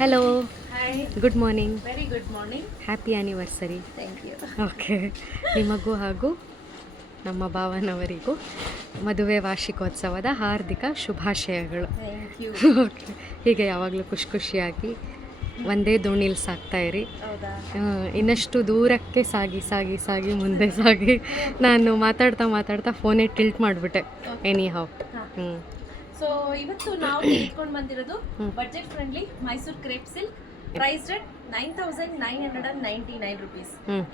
Hello, Hi, good morning. very good morning. Happy anniversary. Thank you. Okay, ನಿಮಗೂ ಹಾಗೂ ನಮ್ಮ ಭಾವನವರಿಗೂ ಮದುವೆ ವಾರ್ಷಿಕೋತ್ಸವದ ಹಾರ್ದಿಕ ಶುಭಾಶಯಗಳು. Thank you. ಓಕೆ, ಹೀಗೆ ಯಾವಾಗಲೂ ಖುಷಿ ಖುಷಿಯಾಗಿ ಒಂದೇ ದೋಣಿಲಿ ಸಾಗ್ತಾ ಇರಿ. ಹೌದಾ? ಇನ್ನಷ್ಟು ದೂರಕ್ಕೆ ಸಾಗಿ ಸಾಗಿ ಸಾಗಿ ಮುಂದೆ ಸಾಗಿ. ನಾನು ಮಾತಾಡ್ತಾ ಮಾತಾಡ್ತಾ ಫೋನೇ ಟಿಲ್ಟ್ ಮಾಡಿಬಿಟ್ಟೆ ಎನಿ ಹೌ. ಹ್ಞೂ ಸೊ ಇವತ್ತು ನಾವು ತೆಗೆದುಕೊಂಡು ಬಂದಿರೋದು budget friendly Mysore crepe silk price rate 9,999 rupees.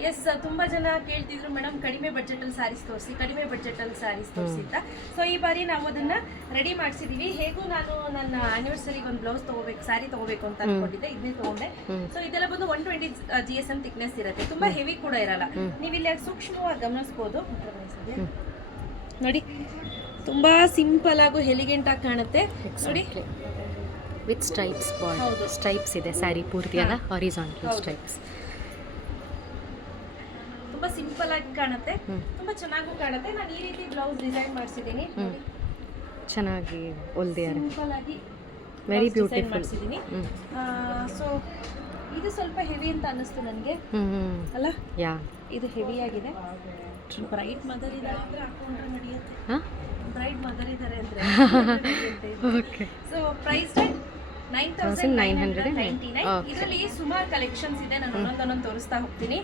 Yes, ತುಂಬಾ ಜನ ಕೇಳ್ತಿದ್ರು ಮೇಡಮ್ ಕಡಿಮೆ ಬಜೆಟ್ ಅಲ್ಲಿ ಸ್ಯಾರೀಸ್ ತೋರಿಸಿ, ಕಡಿಮೆ ಬಜೆಟ್ ಅಲ್ಲಿ ಸ್ಯಾರೀಸ್ ತೋರಿಸಿ ಅಂತ. ಸೊ ಈ ಬಾರಿ ನಾವು ಅದನ್ನ ರೆಡಿ ಮಾಡಿಸಿದೀವಿ. ಹೇಗೂ ನಾನು ನನ್ನ ಆನಿವರ್ಸರಿಗೆ ಒಂದು ಬ್ಲೌಸ್ ತಗೋಬೇಕು, ಸ್ಯಾರಿ ತಗೋಬೇಕು ಅಂತ ಅನ್ಕೊಂಡಿದ್ದೆ, ಇದನ್ನೇ ತಗೊಂಡೆ. ಸೊ ಇದೆಲ್ಲ ಬಂದು 120 GSM ಥಿಕ್ನೆಸ್ ಇರುತ್ತೆ, ತುಂಬಾ ಹೆವಿ ಕೂಡ ಇರಲ್ಲ. ನೀವು ಇಲ್ಲಿ ಸೂಕ್ಷ್ಮವಾಗಿ ಗಮನಿಸಬಹುದು ನೋಡಿ, ತುಂಬಾ ಸಿಂಪಲ್ ಆಗು ಎಲಿಗೆಂಟ್ ಆಗಿ ಕಾಣುತ್ತೆ ನೋಡಿ. ವಿತ್ ಸ್ಟ್ರೈಪ್ಸ್, ಸ್ಟ್ರೈಪ್ಸ್ ಇದೆ ಸ್ಯಾರಿ ಪೂರ್ತಿ ಅಲ್ಲ, ಹಾರಿಜಾಂಟಲ್ ಸ್ಟ್ರೈಪ್ಸ್. ತುಂಬಾ ಸಿಂಪಲ್ ಆಗಿ ಕಾಣುತ್ತೆ, ತುಂಬಾ ಚೆನ್ನಾಗೂ ಕಾಣುತ್ತೆ. ನಾನು ಈ ರೀತಿ ಬ್ಲೌಸ್ ಡಿಸೈನ್ ಮಾಡಿಸಿದ್ದೀನಿ, ಚೆನ್ನಾಗಿ ಹೊಲ್ದಿದ್ದಾರೆ, ಸಿಂಪಲ್ ಆಗಿ ವೆರಿ ಬ್ಯೂಟಿಫುಲ್ ಮಾಡಿಸಿದ್ದೀನಿ. ಸೊ ಇದು ಸ್ವಲ್ಪ ಹೆವಿ ಅಂತ ಅನ್ನಿಸ್ತು ನನಗೆ ಅಲ್ಲ. ಯಾ, ಇದು ಹೆವಿ ಆಗಿದೆ. ಬ್ರೈಟ್ ಮದರ್ ಇದ್ದಾರೆ ಅಂದ್ರೆ ಹಾಕೊಂಡ್ರೆ ನಡೆಯುತ್ತೆ. ಬ್ರೈಟ್ ಮದರ್ ಇದ್ದಾರೆ ಅಂದ್ರೆ ಓಕೆ. So price 9,999. ಇದರಲ್ಲಿ ಸುಮಾರು ಕಲೆಕ್ಷನ್ಸ್ ಇದೆ, ನಾನು ಒಂದೊಂದೊಂದು ತೋರಿಸ್ತಾ ಹೋಗ್ತೀನಿ.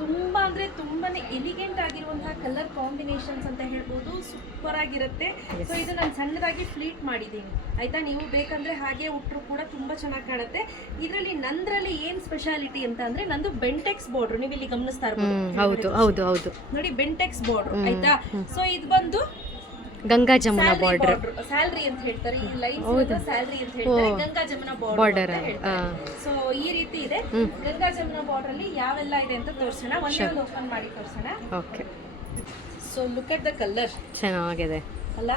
ತುಂಬಾ ಅಂದ್ರೆ ತುಂಬಾನೇ ಎಲಿಗೆಂಟ್ ಆಗಿರುವಂತಹ ಕಲರ್ ಕಾಂಬಿನೇಷನ್ಸ್ ಅಂತ ಹೇಳ್ಬೋದು, ಸೂಪರ್ ಆಗಿರುತ್ತೆ. ಸೊ ಇದು ನಾನು ಸಣ್ಣದಾಗಿ ಫ್ಲೀಟ್ ಮಾಡಿದ್ದೀನಿ ಆಯ್ತಾ, ನೀವು ಬೇಕಂದ್ರೆ ಹಾಗೆ ಉಟ್ರು ಕೂಡ ತುಂಬಾ ಚೆನ್ನಾಗಿ ಕಾಣುತ್ತೆ. ಇದರಲ್ಲಿ ನಂದ್ರಲ್ಲಿ ಏನ್ ಸ್ಪೆಷಾಲಿಟಿ ಅಂತ ಅಂದ್ರೆ ನಂದು ಬೆಂಟೆಕ್ಸ್ ಬಾರ್ಡರ್, ನೀವು ಇಲ್ಲಿ ಗಮನಿಸ್ತಾ ಇರ್ಬೋದು. ಹೌದು ಹೌದು ಹೌದು, ನೋಡಿ ಬೆಂಟೆಕ್ಸ್ ಬಾರ್ಡರ್ ಆಯ್ತಾ. ಸೊ ಇದು ಬಂದು ಗಂಗಾ ಜಮುನಾ ಬಾರ್ಡರ್, ಸ್ಯಾಲ್ರಿ ಅಂತ ಹೇಳ್ತಾರೆ, ಈ ಲೈನ್ಸ್ ಸ್ಯಾಲ್ರಿ ಅಂತ ಹೇಳ್ತಾರೆ, ಗಂಗಾ ಜಮುನಾ ಬಾರ್ಡರ್ ಅಂತ ಹೇಳ್ತಾರೆ. ಸೊ ಈ ರೀತಿ ಇದೆ. ಗಂಗಾ ಜಮುನಾ ಬಾರ್ಡರ್ ಅಲ್ಲಿ ಯಾವೆಲ್ಲ ಇದೆ ಅಂತ ತೋರಿಸೋಣ, ಒಂದೇ ಒಂದು ಓಪನ್ ಮಾಡಿ ತೋರಿಸೋಣ. Okay. So look at the colour, ಚೆನ್ನಾಗಿದೆ ಅಲ್ಲ.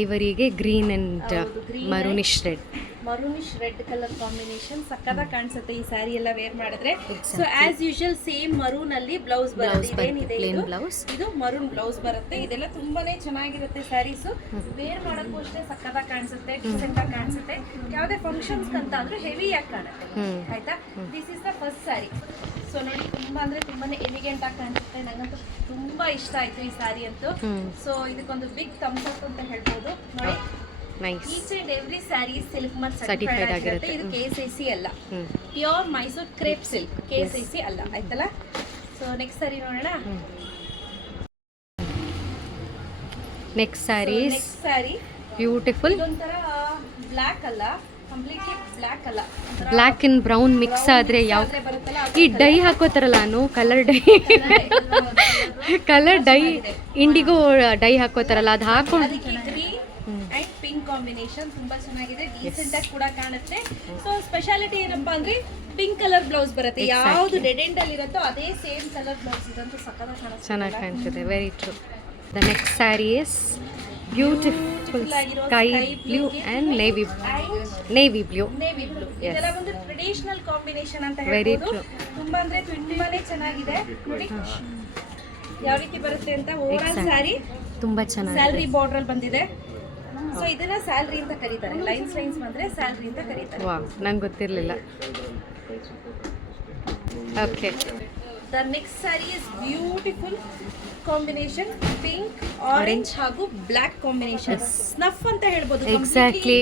ಐವರಿಗೆ green and maroonish red, maroonish red colour combination ಸಕ್ಕತ್ತಾಗಿ ಕಾಣಿಸುತ್ತೆ ಈ ಸ್ಯಾರಿ ಎಲ್ಲ ವೇರ್ ಮಾಡಿದ್ರೆ. So as usual same maroon ಅಲ್ಲಿ ಬ್ಲೌಸ್ ಬರುತ್ತೆ, ಪ್ಲೇನ್ ಬ್ಲೌಸ್, ಇದು ಮರೂನ್ ಬ್ಲೌಸ್ ಬರುತ್ತೆ. ಇದೆಲ್ಲ ತುಂಬಾನೇ ಚೆನ್ನಾಗಿರುತ್ತೆ ಸ್ಯಾರೀಸ್, ವೇರ್ ಮಾಡೋಕ್ಕೂ ಅಷ್ಟೇ ಸಕ್ಕತ್ತಾಗಿ ಕಾಣಿಸುತ್ತೆ, ಡಿಸೆಂಟ್ ಆಗಿ ಕಾಣಿಸುತ್ತೆ. ಯಾವುದೇ ಫಂಕ್ಷನ್ಸ್ ಅಂತ ಅಂದ್ರೆ ಹೆವಿ ಆಗಿ ಕಾಣುತ್ತೆ ಆಯ್ತಾ. This is the first sari. So ನೋಡಿ, ತುಂಬಾ ಅಂದ್ರೆ ತುಂಬಾನೇ ಎಲಿಗೆಂಟ್ ಆಗಿ ಕಾಣಿಸುತ್ತೆ. ನಂಗಂತೂ ತುಂಬಾ ಇಷ್ಟ ಆಯ್ತು ಈ ಸ್ಯಾರಿ ಅಂತೂ. ಸೊ ಇದಕ್ಕೊಂದು ಬಿಗ್ ಥಮ್ಸ್ ಅಪ್ ಅಂತ ಹೇಳ್ಬೋದು ನೋಡಿ. Nice. Each and every sari silk mark certified ಆಗಿರುತ್ತೆ. ಇದು KSIC ಅಲ್ಲ, pure Mysuru crepe silk, KSIC ಅಲ್ಲ ಆಯ್ತಲ್ಲ. ಸೊ ನೆಕ್ಸ್ಟ್ ಸ್ಯಾರಿ ನೋಡೋಣ. ನೆಕ್ಸ್ಟ್ ಸ್ಯಾರಿ ಬ್ಯೂಟಿಫುಲ್, ಇದೊಂಥರ ಬ್ಲ್ಯಾಕ್ ಅಲ್ಲ, ಕಂಪ್ಲೀಟ್ಲಿ ಬ್ಲ್ಯಾಕ್ ಅಲ್ಲ, ಬ್ಲ್ಯಾಕ್ ಅಂಡ್ ಬ್ರೌನ್ ಮಿಕ್ಸ್ ಆದ್ರೆ ಯಾವ ಬರುತ್ತಲ್ಲ ಈ ಡೈ ಹಾಕೋತಾರಲ್ಲ, ನಾನು ಕಲರ್ ಡೈ ಇಂಡಿಗೋ ಡೈ ಹಾಕೋತಾರಲ್ಲ, ಅದು ಹಾಕೊಂಡು ಅದಕ್ಕೆ ಗ್ರೀನ್ ಅಂಡ್ ಪಿಂಕ್ ಕಾಂಬಿನೇಷನ್ ತುಂಬಾ ಚೆನ್ನಾಗಿದೆ, ಡೀಸೆಂಟ್ ಆಗಿ ಕೂಡ ಕಾಣುತ್ತೆ. ಸೊ ಸ್ಪೆಷಾಲಿಟಿ ಏನಪ್ಪಾ ಅಂದ್ರೆ ಪಿಂಕ್ ಕಲರ್ ಬ್ಲೌಸ್ ಬರುತ್ತೆ, ಯಾವ್ದು ಡೆಡ್ ಎಂಡ್ ಅಲ್ಲಿ ಇರುತ್ತೋ ಅದೇ ಸೇಮ್ ಕಲರ್ ಬ್ಲೌಸ್ ಇದಂತೂ ಸಕ್ಕತ್ತಾಗಿ ಕಾಣುತ್ತೆ, ಚೆನ್ನಾಗಿ ಕಾಣ್ತಿದೆ. Very true. The next sari is beautiful sky blue and navy blue. ಇದೆಲ್ಲ ಒಂದು ಟ್ರೆಡಿಷನಲ್ ಕಾಂಬಿನೇಷನ್ ಅಂತ ಹೇಳ್ಬೋದು. ತುಂಬಾ ಅಂದ್ರೆ ತುಂಬಾನೇ ಚೆನ್ನಾಗಿದೆ ನೋಡಿ ಯಾವ ರೀತಿ ಬರುತ್ತೆ ಅಂತ. ಓವರಾಲ್ ಸ್ಯಾರಿ ತುಂಬಾ ಚೆನ್ನಾಗಿ ಸ್ಯಾಲ್ರಿ ಬಾರ್ಡರ್ ಅಲ್ಲಿ ಬಂದಿದೆ. ಸೊ ಇದನ್ನ ಸ್ಯಾಲ್ರಿ ಅಂತ ಕರೀತಾರೆ, ಲೈನ್ಸ್ ಬಂದ್ರೆ ಸ್ಯಾಲ್ರಿ ಅಂತ ಕರೀತಾರೆ. ವಾ, ನಂಗೆ ಗೊತ್ತಿರಲಿಲ್ಲ. Okay. The next sari is beautiful combination, pink orange ಹಾಗೂ ಬ್ಲ್ಯಾಕ್ ಕಾಂಬಿನೇಷನ್, ಸ್ನಫ್ ಅಂತ ಹೇಳ್ಬೋದು. ಎಕ್ಸಾಕ್ಟ್ಲಿ,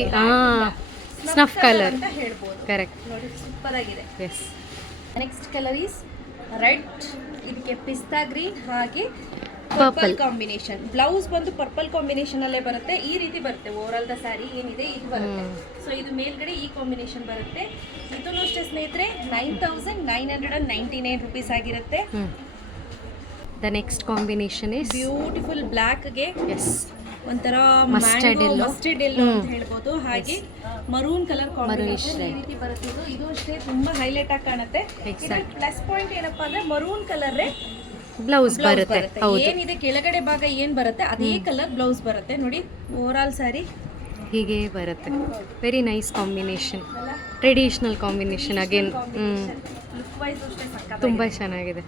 ಸ್ನಫ್ ಕಲರ್ ಅಂತ ಹೇಳ್ಬೋದು. ಕರೆಕ್ಟ್ ನೋಡಿ, ಸೂಪರ್ ಆಗಿದೆ. Yes. Next colour is red, ಇದಕ್ಕೆ ಪಿಸ್ತಾ ಗ್ರೀನ್ ಹಾಗೆ Purple. Purple combination. ಬ್ಲೌಸ್ ಬಂದು ಪರ್ಪಲ್ ಕಾಂಬಿನೇಷನ್ ಅಲ್ಲೇ ಬರುತ್ತೆ, ಈ ರೀತಿ ಬರುತ್ತೆ. ಓವರಾಲ್ ದ ಸ್ಯಾರಿ ಏನಿದೆ ಇದು ಬರುತ್ತೆ. ಸೊ ಇದು ಮೇಲ್ಗಡೆ ಈ ಕಾಂಬಿನೇಷನ್ ಬರುತ್ತೆ. ಇದನ್ನು ಅಷ್ಟೇ ಸ್ನೇಹಿತರೆ 9,999 rupees ಆಗಿರುತ್ತೆ. The next combination is beautiful ಬ್ಲ್ಯಾಕ್ಗೆ ಎಸ್ ಒಂಥರ ಮಸ್ಟರ್ಡ್ ಎಲ್ಲೋ ಅಂತ ಹೇಳ್ಬೋದು, ಹಾಗೆ ಮರೂನ್ ಕಲರ್ ಕಾಂಬಿನೇಷನ್ ಈ ರೀತಿ ಬರುತ್ತೆ. ಇದು ಅಷ್ಟೇ ತುಂಬಾ ಹೈಲೈಟ್ ಆಗಿ ಕಾಣುತ್ತೆ. ಪ್ಲಸ್ ಪಾಯಿಂಟ್ ಏನಪ್ಪಾ ಅಂದ್ರೆ ಮರೂನ್ ಕಲರ್ ಬ್ಲೌಸ್ ಬರುತ್ತೆ. ಏನಿದೆ ಕೆಳಗಡೆ ಭಾಗ ಏನ್ ಬರುತ್ತೆ ಅದೇ ಕಲರ್ ಬ್ಲೌಸ್ ಬರುತ್ತೆ ನೋಡಿ. ಓವರಾಲ್ ಸ್ಯಾರಿ ಹೀಗೆ ಬರುತ್ತೆ. Very nice combination, traditional combination again. Look wise ಅಷ್ಟೇ ಸಕ್ಕತ್ತಾಗಿದೆ. ತುಂಬ ಚೆನ್ನಾಗಿದೆ.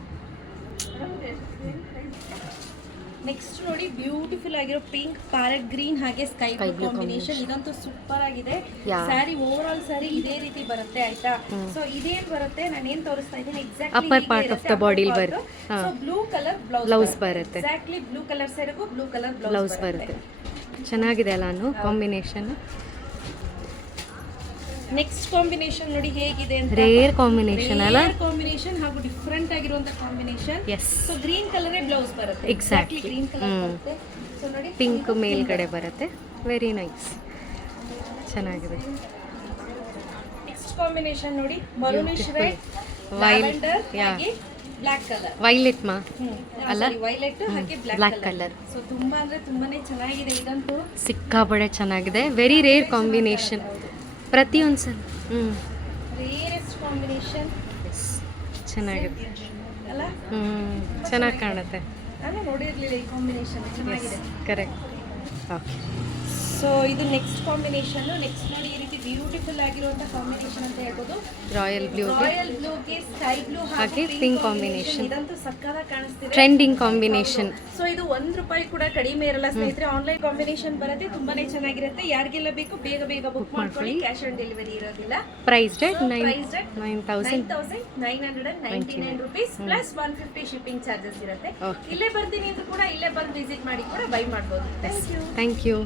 ನೆಕ್ಸ್ಟ್ ನೋಡಿ ಬ್ಯೂಟಿಫುಲ್ ಆಗಿರೋ ಪಿಂಕ್ ಪ್ಯಾರೆಟ್ ಗ್ರೀನ್ ಹಾಗೆ ಸ್ಕೈ ಬ್ಲೂ blue ಕಾಂಬಿನೇಷನ್. ಇದಂತೂ ಸೂಪರ್ ಆಗಿದೆ. Yeah. Sari overall sari ಇದೇ ರೀತಿ ಬರುತ್ತೆ ಆಯ್ತಾ. ಸೊ ಇದೇನ್ ಬರುತ್ತೆ, ನಾನು ಏನ್ ತೋರಿಸ್ತಾ ಇದ್ದೀನಿ Upper part of the body ಬರುತ್ತೆ. ಸೊ ಬ್ಲೂ ಕಲರ್ ಬ್ಲೌಸ್ ಬರುತ್ತೆ. ಎಕ್ಸಾಕ್ಟ್ಲಿ ಬ್ಲೂ ಕಲರ್ ಸೈಡ್ಗೂ ಬ್ಲೂ ಕಲರ್ ಬ್ಲೌಸ್ ಬರುತ್ತೆ. ಚೆನ್ನಾಗಿದೆ ಅಲ್ಲ ಕಾಂಬಿನೇಷನ್. ನೆಕ್ಸ್ಟ್ ಕಾಂಬಿನೇಷನ್ ನೋಡಿ ಹೇಗಿದೆ ಅಂತ. ರೇರ್ ಕಾಂಬಿನೇಷನ್ ಅಲ್ಲ. ಕಾಂಬಿನೇಷನ್ ಹಾಗೂ ಡಿಫ್ರೆಂಟ್ ಆಗಿರುವಂತ ಕಾಂಬಿನೇಷನ್. ಎಸ್, ಸೊ ಗ್ರೀನ್ ಕಲರೇ ಬ್ಲೌಸ್ ಬರುತ್ತೆ. Exactly. ಗ್ರೀನ್ ಕಲರ್ ಬರುತ್ತೆ. ಸೊ ನೋಡಿ ಪಿಂಕ್ ಮೇಲ್ಗಡೆ ಬರುತ್ತೆ. ವೆರಿ ನೈಸ್, ಚೆನ್ನಾಗಿದೆ. ನೆಕ್ಸ್ಟ್ ಕಾಂಬಿನೇಷನ್ ನೋಡಿ maroonish red, Violet, lavender yeah. ಹಾಗೆ ಬ್ಲಾಕ್ ಕಲರ್. ವೈಲೆಟ್ ಮಾ ಅಲ್ಲ? ವೈಲೆಟ್ ಹಾಗೆ Black black colour. Colour. So ತುಂಬಾ ಅಂದ್ರೆ ತುಂಬಾನೇ ಚೆನ್ನಾಗಿದೆ ಇದಂತೂ. ಸಿಕ್ಕಾಪಡೆ ಚೆನ್ನಾಗಿದೆ. Very rare combination. ಪ್ರತಿಯೊಂದು ಸಲ ರೇರೆಸ್ಟ್ ಕಾಂಬಿನೇಷನ್ ಚೆನ್ನಾಗಿದೆ. ಅಲ್ಲ, ಚೆನ್ನಾಗಿ ಕಾಣುತ್ತೆ. ನಾನು ನೋಡಿರ್ಲಿಲ್ಲ ಈ ಕಾಂಬಿನೇಷನ್. ಚೆನ್ನಾಗಿದೆ. ಕರೆಕ್ಟ್. ಓಕೆ, ಸೊ ಇದು ನೆಕ್ಸ್ಟ್ ಕಾಂಬಿನೇಷನ್. ನೆಕ್ಸ್ಟ್ ನೋಡಿ ಈ ರೀತಿ ಬ್ಯೂಟಿಫುಲ್ ಆಗಿರುವಂತ ಕಾಂಬಿನೇಷನ್ ಅಂತ ಹೇಳ್ಬೋದು. ರಾಯಲ್ ಬ್ಲೂ ರಾಯಲ್ ಬ್ಲೂಗೆ ಸ್ಕೈ ಬ್ಲೂ ಹಾಗೆ pink combination. ಇದಂತೂ ಸಕ್ಕತ್ತಾಗಿ ಕಾಣಿಸ್ತಿದೆ. Trending combination. ಸೊ ಇದು ₹1 ಕೂಡ ಕಡಿಮೆ ಇರಲ್ಲ ಸ್ನೇಹಿತರೆ. ಆನ್ಲೈನ್ ಕಾಂಬಿನೇಷನ್ ಬರುತ್ತೆ, ತುಂಬಾನೇ ಚೆನ್ನಾಗಿರುತ್ತೆ. ಯಾರಿಗೆಲ್ಲ ಬೇಕು ಬೇಗ ಬೇಗ ಬುಕ್ ಮಾಡ್ಕೊಳ್ಳಿ. ಕ್ಯಾಶ್ ಆನ್ ಡೆಲಿವರಿ ಇರೋದಿಲ್ಲ. Price rate price rate 9,999 rupees plus 150 shipping charges ಇರುತ್ತೆ. Okay. ಇಲ್ಲೇ ಬರ್ತೀನಿ ಅಂತ ಕೂಡ ಇಲ್ಲೇ ಬಂದು ವಿಸಿಟ್ ಮಾಡಿ ಕೂಡ ಬೈ ಮಾಡ್ಬೋದು. Thank you. Thank you.